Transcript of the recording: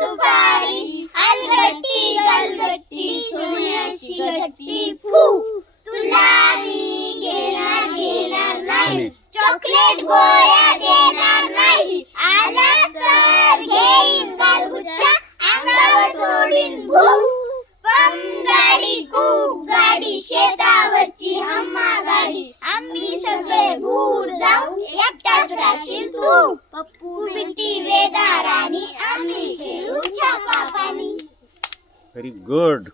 दुपारी अलगट्टी गलगट्टी सोन्याची गट्टी फू. तुला मी घेणार घेणार नाही. चॉकलेट गोळ्या देणार नाही. आलास तर घेईन गालगुच्चा अंगावर सोडीन भू. पंगाडी खूप गाडी शेतावरची हम्मा गाडी आम्ही सगळे भूर जाऊ एकटाच राशील तू. पप्पू बिट्टी वेदाराणी आम्ही very good.